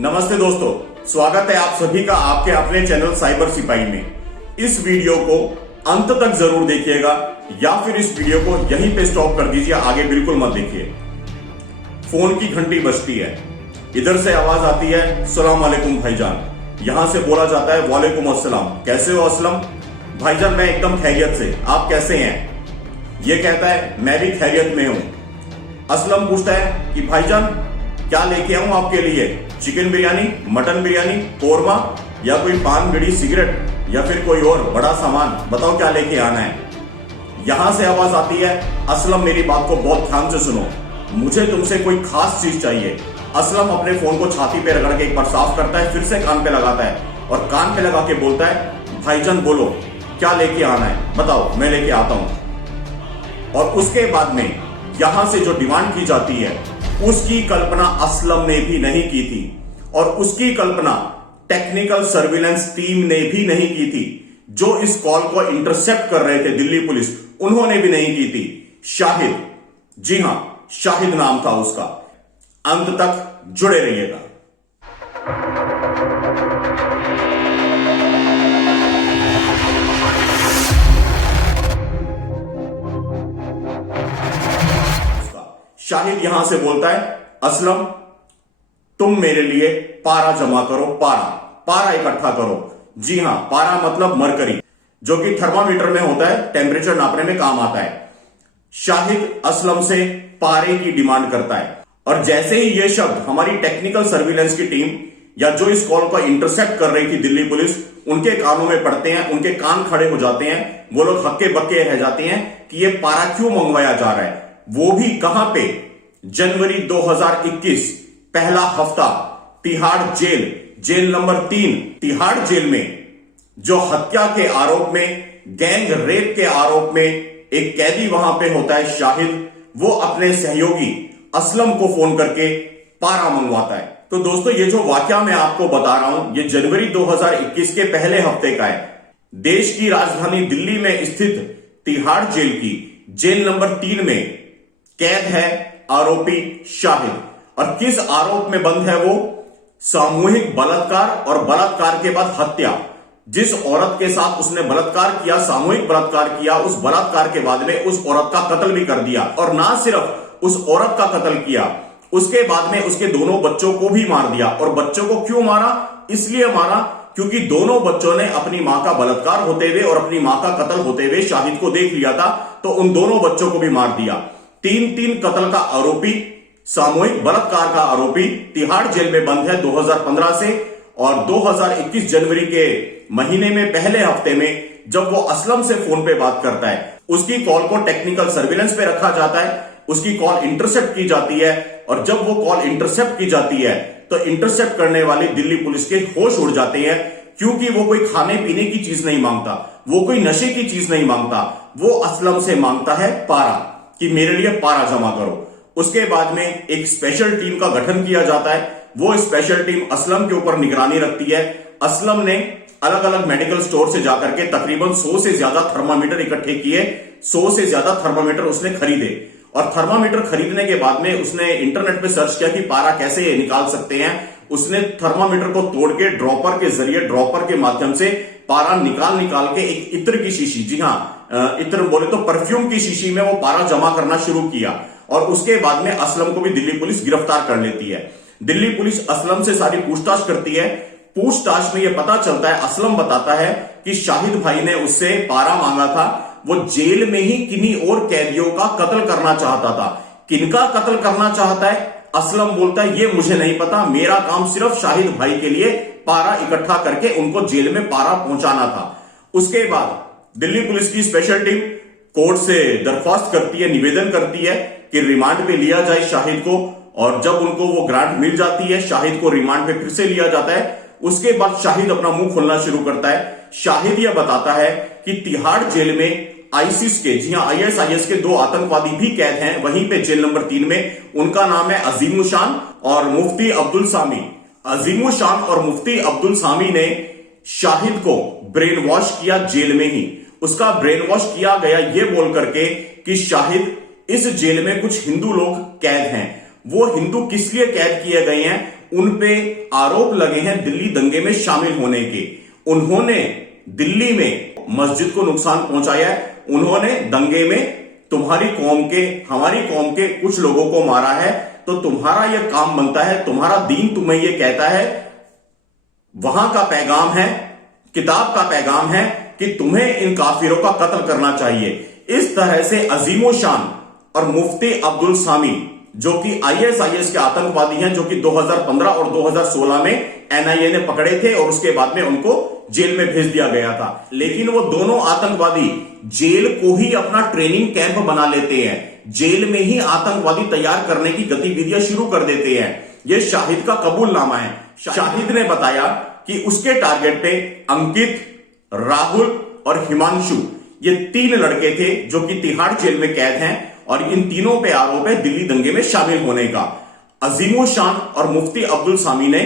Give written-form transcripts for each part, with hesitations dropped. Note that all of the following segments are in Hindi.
नमस्ते दोस्तों, स्वागत है आप सभी का आपके अपने चैनल साइबर सिपाही में। इस वीडियो को अंत तक जरूर देखिएगा या फिर इस वीडियो को यहीं पे स्टॉप कर दीजिए, आगे बिल्कुल मत देखिए। फोन की घंटी बजती है, इधर से आवाज आती है सलाम वालेकुम भाईजान। यहां से बोला जाता है वालेकुम अस्सलाम, कैसे हो असलम? भाईजान मैं एकदम खैरियत से, आप कैसे हैं? ये कहता है मैं भी खैरियत में हूं। असलम पूछता है कि भाईजान क्या लेके आऊं आपके लिए, चिकन बिरयानी, मटन बिरयानी, कोरमा या कोई पान बीड़ी सिगरेट या फिर कोई और बड़ा सामान, बताओ क्या लेके आना है। यहां से आवाज आती है असलम मेरी बात को बहुत ध्यान से सुनो, मुझे तुमसे कोई खास चीज चाहिए। असलम अपने फोन को छाती पे रगड़ के एक बार साफ करता है, फिर से कान पे लगाता है और कान पे लगा के बोलता है भाईजान बोलो क्या लेके आना है, बताओ मैं लेके आता हूं। और उसके बाद में यहां से जो डिमांड की जाती है उसकी कल्पना असलम ने भी नहीं की थी और उसकी कल्पना टेक्निकल सर्विलेंस टीम ने भी नहीं की थी। जो इस कॉल को इंटरसेप्ट कर रहे थे दिल्ली पुलिस, उन्होंने भी नहीं की थी। शाहिद, जी हां शाहिद नाम था उसका। अंत तक जुड़े रहिएगा। शाहिद यहां से बोलता है असलम तुम मेरे लिए पारा जमा करो, पारा इकट्ठा करो। जी हां, पारा मतलब मरकरी, जो कि थर्मामीटर में होता है, टेम्परेचर नापने में काम आता है। शाहिद असलम से पारे की डिमांड करता है और जैसे ही यह शब्द हमारी टेक्निकल सर्विलेंस की टीम या जो इस कॉल को इंटरसेप्ट कर रही थी दिल्ली पुलिस, उनके कानों में पड़ते हैं, उनके कान खड़े हो जाते हैं। वो लोग हक्के बक्के रह जाते हैं कि यह पारा क्यों मंगवाया जा रहा है, वो भी कहां पे? जनवरी 2021 पहला हफ्ता Tihar jail number 3 Tihar jail में जो हत्या के आरोप में, गैंग रेप के आरोप में एक कैदी वहां पे होता है शाहिद, वो अपने सहयोगी असलम को फोन करके पारा मंगवाता है। तो दोस्तों ये जो वाकया मैं आपको बता रहा हूं, ये जनवरी 2021 के पहले हफ्ते का है। देश की राजधानी दिल्ली में स्थित तिहाड़ जेल की जेल नंबर 3 में कैद है आरोपी शाहिद। और किस आरोप में बंद है वो? सामूहिक बलात्कार और बलात्कार के बाद हत्या। जिस औरत के साथ उसने बलात्कार किया, सामूहिक बलात्कार किया, उस बलात्कार के बाद में उस औरत का कत्ल भी कर दिया। और ना सिर्फ उस औरत का कत्ल किया, उसके बाद में उसके दोनों बच्चों को भी मार दिया। और बच्चों को क्यों मारा? इसलिए मारा क्योंकि दोनों बच्चों ने अपनी मां का बलात्कार होते हुए और अपनी मां का कत्ल होते हुए शाहिद को देख लिया था, तो उन दोनों बच्चों को भी मार दिया। 3 कत्ल का आरोपी, सामूहिक बलात्कार का आरोपी तिहाड़ जेल में बंद है 2015 से। और 2021 जनवरी के महीने में पहले हफ्ते में जब वो असलम से फोन पे बात करता है, उसकी कॉल को टेक्निकल सर्विलेंस पे रखा जाता है, उसकी कॉल इंटरसेप्ट की जाती है। और जब वो कॉल इंटरसेप्ट की जाती है तो इंटरसेप्ट करने वाली दिल्ली पुलिस के होश उड़ जाते हैं, क्योंकि वो कोई खाने पीने की चीज नहीं मांगता, वो कोई नशे की चीज नहीं मांगता, वो असलम से मांगता है पारा, कि मेरे लिए पारा जमा करो। उसके बाद में एक स्पेशल टीम का गठन किया जाता है। वो स्पेशल टीम असलम के ऊपर निगरानी रखती है। असलम ने अलग अलग मेडिकल स्टोर से जाकर के तकरीबन 100 से ज्यादा थर्मामीटर इकट्ठे किए, 100 से ज्यादा थर्मामीटर उसने खरीदे। और थर्मामीटर खरीदने के बाद में उसने इंटरनेट पे सर्च किया कि पारा कैसे निकाल सकते हैं। उसने थर्मामीटर को तोड़ के ड्रॉपर के जरिए, ड्रॉपर के माध्यम से पारा निकाल के एक इत्र की शीशी, जी हां इत्र बोले तो परफ्यूम की शीशी में वो पारा जमा करना शुरू किया। और उसके बाद में असलम को भी दिल्ली पुलिस गिरफ्तार कर लेती है। दिल्ली पुलिस असलम से सारी पूछताछ करती है। पूछताछ में यह पता चलता है, असलम बताता है कि शाहिद भाई ने उससे पारा मांगा था, वो जेल में ही किन्हीं और कैदियों का कत्ल करना चाहता था। किनका कत्ल करना चाहता है? असलम बोलता है ये मुझे नहीं पता, मेरा काम सिर्फ शाहिद भाई के लिए पारा इकट्ठा करके उनको जेल में पारा पहुंचाना था। उसके बाद दिल्ली पुलिस की स्पेशल टीम कोर्ट से दरख्वास्त करती है, निवेदन करती है कि रिमांड पे लिया जाए शाहिद को। और जब उनको वो ग्रांट मिल जाती है, शाहिद को रिमांड पे फिर से लिया जाता है। उसके बाद शाहिद अपना मुंह खोलना शुरू करता है। शाहिद यह बताता है कि तिहाड़ जेल में आईसिस के, जी हां ISIS के 2 आतंकवादी भी कैद हैं वहीं पे जेल नंबर 3 में। उनका नाम है अजीमुशान और मुफ्ती अब्दुल सामी। अजीमुशान और मुफ्ती अब्दुल सामी ने शाहिद को ब्रेन वॉश किया जेल में ही। उसका ब्रेन वॉश किया गया ये बोल करके कि शाहिद इस जेल में कुछ हिंदू लोग कैद हैं। वो हिंदू किस लिए कैद किए गए हैं उन पे आरोप लगे हैं दिल्ली दंगे में शामिल होने के। उन्होंने दिल्ली में मस्जिद को नुकसान पहुंचाया है, उन्होंने दंगे में तुम्हारी कौम के, हमारी कौम के कुछ लोगों को मारा है, तो तुम्हारा यह काम बनता है, तुम्हारा दीन तुम्हें यह कहता है, वहां का पैगाम है, किताब का पैगाम है कि तुम्हें इन काफिरों का कत्ल करना चाहिए। इस तरह से अजीमो शान और मुफ्ती अब्दुल सामी जो कि आईएसआईएस के आतंकवादी हैं, जो कि 2015 और 2016 में एनआईए ने पकड़े थे और उसके बाद में उनको जेल में भेज दिया गया था। लेकिन वो दोनों आतंकवादी जेल को ही अपना ट्रेनिंग कैंप बना लेते हैं, जेल में ही आतंकवादी तैयार करने की गतिविधियां शुरू कर देते हैं। यह शाहिद का कबूलनामा है। शाहिद ने बताया कि उसके टारगेट पे अंकित, राहुल और हिमांशु, ये 3 लड़के थे जो कि तिहाड़ जेल में कैद हैं और इन तीनों पे आरोप है दिल्ली दंगे में शामिल होने का। अजीमो शान और मुफ्ती अब्दुल सामी ने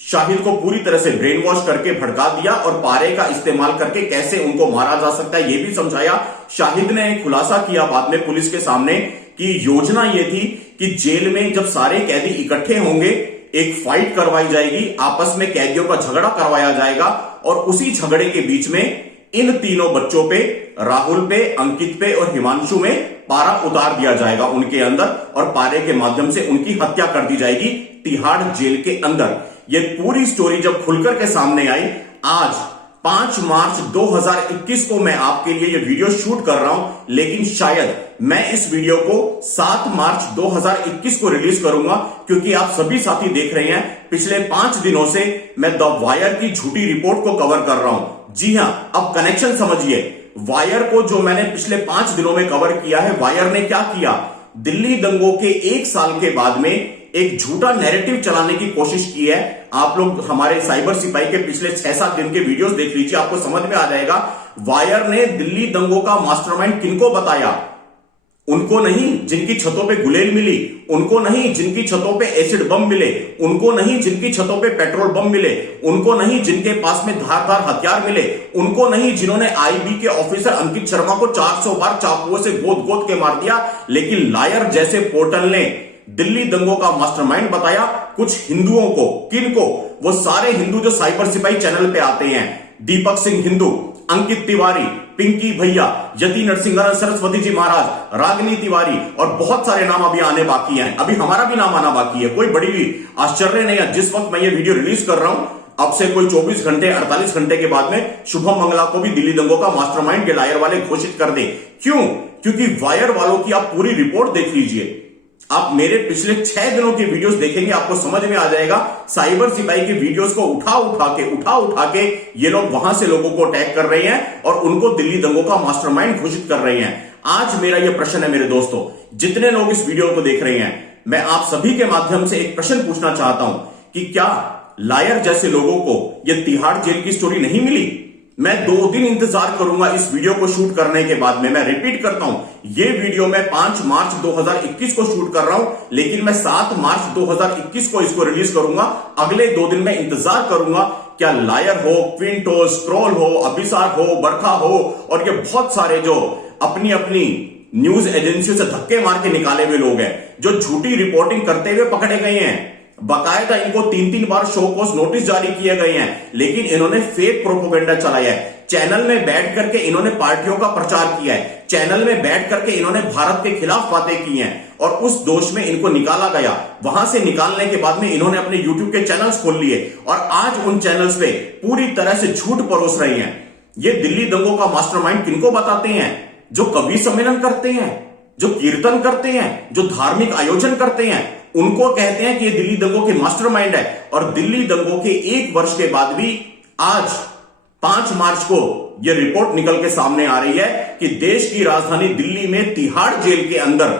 शाहिद को पूरी तरह से ब्रेन वॉश करके भड़का दिया और पारे का इस्तेमाल करके कैसे उनको मारा जा सकता है यह भी समझाया। शाहिद ने खुलासा किया बाद में पुलिस के सामने कि योजना यह थी कि जेल में जब सारे कैदी इकट्ठे होंगे, एक फाइट करवाई जाएगी, आपस में कैदियों का झगड़ा करवाया जाएगा और उसी झगड़े के बीच में इन तीनों बच्चों पे, राहुल पे, अंकित पे और हिमांशु में पारा उतार दिया जाएगा उनके अंदर और पारे के माध्यम से उनकी हत्या कर दी जाएगी तिहाड़ जेल के अंदर। यह पूरी स्टोरी जब खुलकर के सामने आई, आज 5 मार्च 2021 को मैं आपके लिए यह वीडियो शूट कर रहा हूं, लेकिन शायद मैं इस वीडियो को 7 मार्च 2021 को रिलीज करूंगा, क्योंकि आप सभी साथी देख रहे हैं पिछले 5 दिनों से मैं द वायर की झूठी रिपोर्ट को कवर कर रहा हूं। जी हां, अब कनेक्शन समझिए। वायर को जो मैंने पिछले 5 दिनों में कवर किया है, वायर ने क्या किया, दिल्ली दंगों के 1 साल के बाद में एक झूठा नैरेटिव चलाने की कोशिश की है। आप लोग हमारे साइबर सिपाही के पिछले 6-7 दिन के वीडियोस देख लीजिए, आपको समझ में आ जाएगा। वायर ने दिल्ली दंगों का मास्टरमाइंड किनको बताया? उनको नहीं जिनकी छतों पे गुलेल मिली, उनको नहीं जिनकी छतों पे एसिड बम मिले, उनको नहीं जिनकी छतों पे पेट्रोल बम मिले, उनको नहीं जिनके पास में धारदार हथियार मिले, उनको नहीं जिन्होंने आईबी के ऑफिसर अंकित शर्मा को 400 बार चाकुओं से गोद गोद के मार दिया। लेकिन लायर जैसे पोर्टल ने दिल्ली दंगों का मास्टरमाइंड बताया कुछ हिंदुओं को। किनको? वो सारे हिंदू जो साइबर सिपाही चैनल पे आते हैं, दीपक सिंह हिंदू, अंकित तिवारी, पिंकी भैया, यति नरसिंहन सरस्वती जी महाराज, रागिनी तिवारी और बहुत सारे नाम अभी आने बाकी हैं। अभी हमारा भी नाम आना बाकी है, कोई बड़ी भी आश्चर्य नहीं है। जिस वक्त मैं ये वीडियो रिलीज कर रहा हूं, अब से कोई 24 घंटे 48 घंटे के बाद में शुभम मंगला को भी दिल्ली दंगों का मास्टरमाइंड के लायर वाले घोषित कर दे। क्यों? क्योंकि वायर वालों की आप पूरी रिपोर्ट देख लीजिए, आप मेरे पिछले 6 दिनों की वीडियोस देखेंगे, आपको समझ में आ जाएगा। साइबर सिपाही की वीडियोस को उठा उठा के ये लोग वहां से लोगों को अटैक कर रहे हैं और उनको दिल्ली दंगों का मास्टरमाइंड घोषित कर रहे हैं। आज मेरा यह प्रश्न है मेरे दोस्तों, जितने लोग इस वीडियो को देख रहे हैं, मैं आप सभी के माध्यम से एक प्रश्न पूछना चाहता हूं कि क्या लायर जैसे लोगों को यह तिहाड़ जेल की स्टोरी नहीं मिली? मैं 2 दिन इंतजार करूंगा इस वीडियो को शूट करने के बाद में। मैं रिपीट करता हूं, यह वीडियो मैं 5 मार्च 2021 को शूट कर रहा हूं, लेकिन मैं 7 मार्च 2021 को इसको रिलीज करूंगा। अगले 2 दिन में इंतजार करूंगा क्या लायर हो, क्विंट हो, स्क्रॉल हो, अभिसार हो, बरखा हो और ये बहुत सारे जो अपनी अपनी न्यूज एजेंसियों से धक्के मार के निकाले हुए लोग हैं, जो झूठी रिपोर्टिंग करते हुए पकड़े गए हैं। बाकायदा इनको 3-3 बार शो कॉज नोटिस जारी किए गए हैं, लेकिन इन्होंने फेक प्रोपेगेंडा चलाया है। चैनल में बैठ करके इन्होंने पार्टियों का प्रचार किया है, चैनल में बैठ करके इन्होंने भारत के खिलाफ बातें की हैं और उस दोष में इनको निकाला गया। वहां से निकालने के बाद में इन्होंने अपने यूट्यूब के चैनल्स खोल लिए और आज उन चैनल्स पे पूरी तरह से झूठ परोस रहे हैं। ये दिल्ली दंगों का मास्टरमाइंड किनको बताते हैं? जो कवि सम्मेलन करते हैं, जो कीर्तन करते हैं, जो धार्मिक आयोजन करते हैं, उनको कहते हैं कि ये दिल्ली दंगों के मास्टरमाइंड है। और दिल्ली दंगों के 1 वर्ष के बाद भी आज 5 मार्च को यह रिपोर्ट निकल के सामने आ रही है कि देश की राजधानी दिल्ली में तिहाड़ जेल के अंदर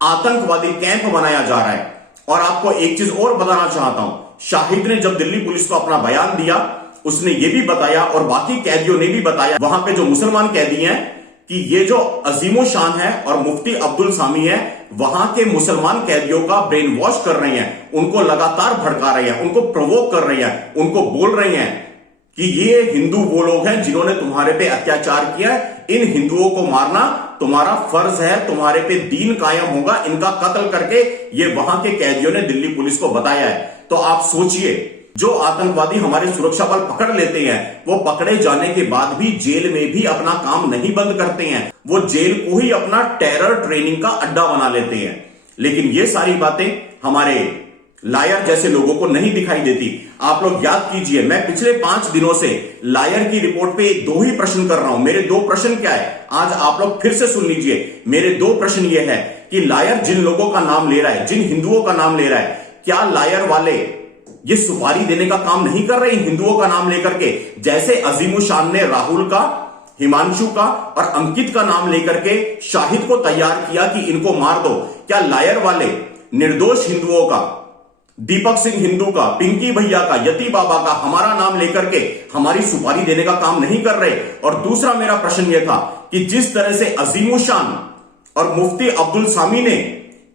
आतंकवादी कैंप बनाया जा रहा है। और आपको एक चीज और बताना चाहता हूं, शाहिद ने जब दिल्ली पुलिस को अपना बयान दिया, उसने यह भी बताया और बाकी कैदियों ने भी बताया, वहां पे जो मुसलमान कैदी हैं, कि ये जो अजीमो शान है और मुफ्ती अब्दुल सामी है, वहां के मुसलमान कैदियों का ब्रेन वॉश कर रहे हैं, उनको लगातार भड़का रहे हैं, उनको प्रोवोक कर रहे हैं, उनको बोल रहे हैं कि ये हिंदू वो लोग हैं जिन्होंने तुम्हारे पे अत्याचार किया है, इन हिंदुओं को मारना तुम्हारा फर्ज है, तुम्हारे पे दीन कायम होगा, इनका कत्ल करके, ये वहां के कैदियों ने दिल्ली पुलिस को बताया है। तो आप सोचिए, जो आतंकवादी हमारे सुरक्षा बल पकड़ लेते हैं, वो पकड़े जाने के बाद भी जेल में भी अपना काम नहीं बंद करते हैं, वो जेल को ही अपना टेरर ट्रेनिंग का अड्डा बना लेते हैं। लेकिन ये सारी बातें हमारे लायर जैसे लोगों को नहीं दिखाई देती। आप लोग याद कीजिए, मैं पिछले 5 दिनों से लायर की रिपोर्ट पे 2 ही प्रश्न कर रहा हूं। मेरे 2 प्रश्न क्या है, आज आप लोग फिर से सुन लीजिए। मेरे 2 प्रश्न ये है कि लायर जिन लोगों का नाम ले रहा है, जिन हिंदुओं का नाम ले रहा है, क्या लायर वाले ये सुपारी देने का काम नहीं कर रहे हिंदुओं का नाम लेकर के? जैसे अजीमुल शान ने राहुल का, हिमांशु का और अंकित का नाम लेकर के शाहिद को तैयार किया कि इनको मार दो, क्या लायर वाले निर्दोष हिंदुओं का, दीपक सिंह हिंदू का, पिंकी भैया का, यति बाबा का हमारा नाम लेकर के हमारी सुपारी देने का काम नहीं कर रहे? और दूसरा मेरा प्रश्न यह था कि जिस तरह से अजीमुल शान और मुफ्ती अब्दुल सामी ने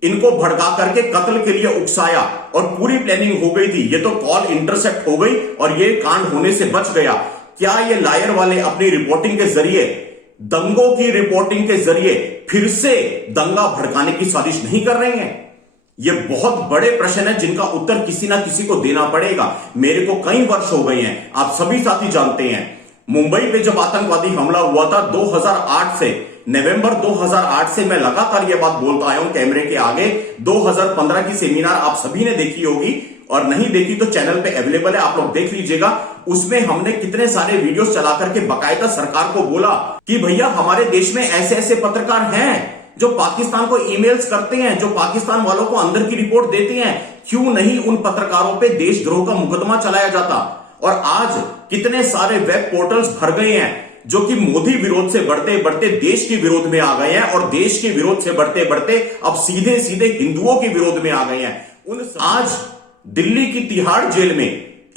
इनको भड़का करके कत्ल के लिए उकसाया और पूरी प्लानिंग हो गई थी, ये तो कॉल इंटरसेप्ट हो गई और ये कांड होने से बच गया, क्या ये लायर वाले अपनी रिपोर्टिंग के जरिए, दंगों की रिपोर्टिंग के जरिए फिर से दंगा भड़काने की साजिश नहीं कर रहे हैं? ये बहुत बड़े प्रश्न है जिनका उत्तर किसी ना किसी को देना पड़ेगा। मेरे को कई वर्ष हो गए हैं, आप सभी साथी जानते हैं, मुंबई पे जब आतंकवादी हमला हुआ था 2008 से, नवंबर 2008 से मैं लगातार यह बात बोलता आया हूं कैमरे के आगे। 2015 की सेमिनार आप सभी ने देखी होगी, और नहीं देखी तो चैनल पे अवेलेबल है, आप लोग देख लीजिएगा। उसमें हमने कितने सारे वीडियोस चला करके बकायदा सरकार को बोला कि भैया हमारे देश में ऐसे ऐसे पत्रकार हैं जो पाकिस्तान को ईमेल्स करते हैं, जो पाकिस्तान वालों को अंदर की रिपोर्ट देते हैं, क्यों नहीं उन पत्रकारों पे देशद्रोह का मुकदमा चलाया जाता? और आज कितने सारे वेब पोर्टल्स भर गए हैं जो कि मोदी विरोध से बढ़ते बढ़ते देश के विरोध में आ गए हैं, और देश के विरोध से बढ़ते बढ़ते अब सीधे सीधे हिंदुओं के विरोध में आ गए हैं। आज दिल्ली की तिहाड़ जेल में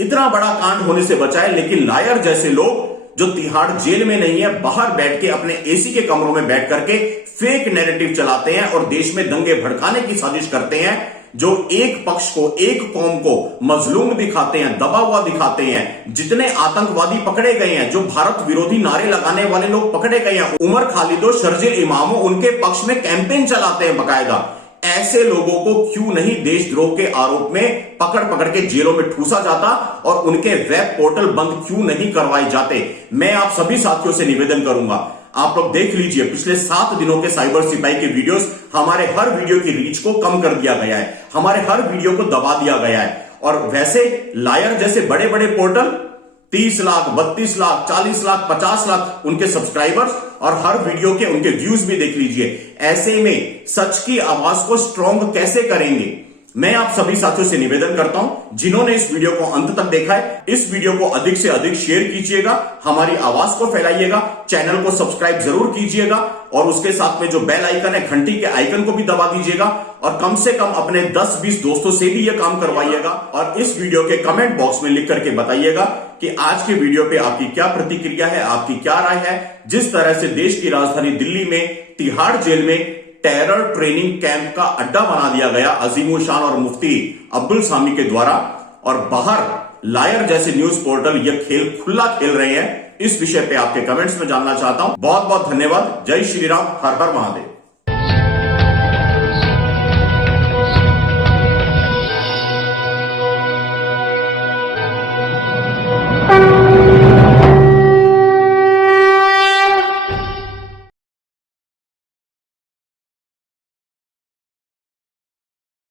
इतना बड़ा कांड होने से बचा है, लेकिन लायर जैसे लोग जो तिहाड़ जेल में नहीं है, बाहर बैठ के अपने एसी के कमरों में बैठ करके फेक नैरेटिव चलाते हैं और देश में दंगे भड़काने की साजिश करते हैं, जो एक पक्ष को, एक कौम को मजलूम दिखाते हैं, दबा हुआ दिखाते हैं। जितने आतंकवादी पकड़े गए हैं, जो भारत विरोधी नारे लगाने वाले लोग पकड़े गए हैं, उमर खालिदो, शर्जिल इमामो, उनके पक्ष में कैंपेन चलाते हैं बकायदा। ऐसे लोगों को क्यों नहीं देशद्रोह के आरोप में पकड़ पकड़ के जेलों में ठूसा जाता और उनके वेब पोर्टल बंद क्यों नहीं करवाए जाते? मैं आप सभी साथियों से निवेदन करूंगा, आप लोग देख लीजिए, पिछले 7 दिनों के साइबर सिपाही के वीडियोस, हमारे हर वीडियो की रीच को कम कर दिया गया है, हमारे हर वीडियो को दबा दिया गया है। और वैसे लायर जैसे बड़े बड़े पोर्टल 30 लाख, 32 लाख, 40 लाख, 50 लाख उनके सब्सक्राइबर्स और हर वीडियो के उनके व्यूज भी देख लीजिए। ऐसे में सच की आवाज को स्ट्रॉन्ग कैसे करेंगे? मैं आप सभी साथियों से निवेदन करता हूं, जिन्होंने इस वीडियो को अंत तक देखा है, इस वीडियो को अधिक से अधिक शेयर कीजिएगा, हमारी आवाज को फैलाइएगा, चैनल को सब्सक्राइब जरूर कीजिएगा और उसके साथ में जो बेल आइकन है, घंटी के आइकन को भी दबा दीजिएगा और कम से कम अपने 10-20 दोस्तों से भी यह काम करवाइएगा। और इस वीडियो के कमेंट बॉक्स में लिख करके बताइएगा कि आज के वीडियो पे आपकी क्या प्रतिक्रिया है, आपकी क्या राय है। जिस तरह से देश की राजधानी दिल्ली में तिहाड़ जेल में टेरर ट्रेनिंग कैंप का अड्डा बना दिया गया अजीमुल शान और मुफ्ती अब्दुल सामी के द्वारा, और बाहर लायर जैसे न्यूज पोर्टल यह खेल खुला खेल रहे हैं, इस विषय पे आपके कमेंट्स में जानना चाहता हूं। बहुत बहुत धन्यवाद। जय श्री राम, हर हर महादेव।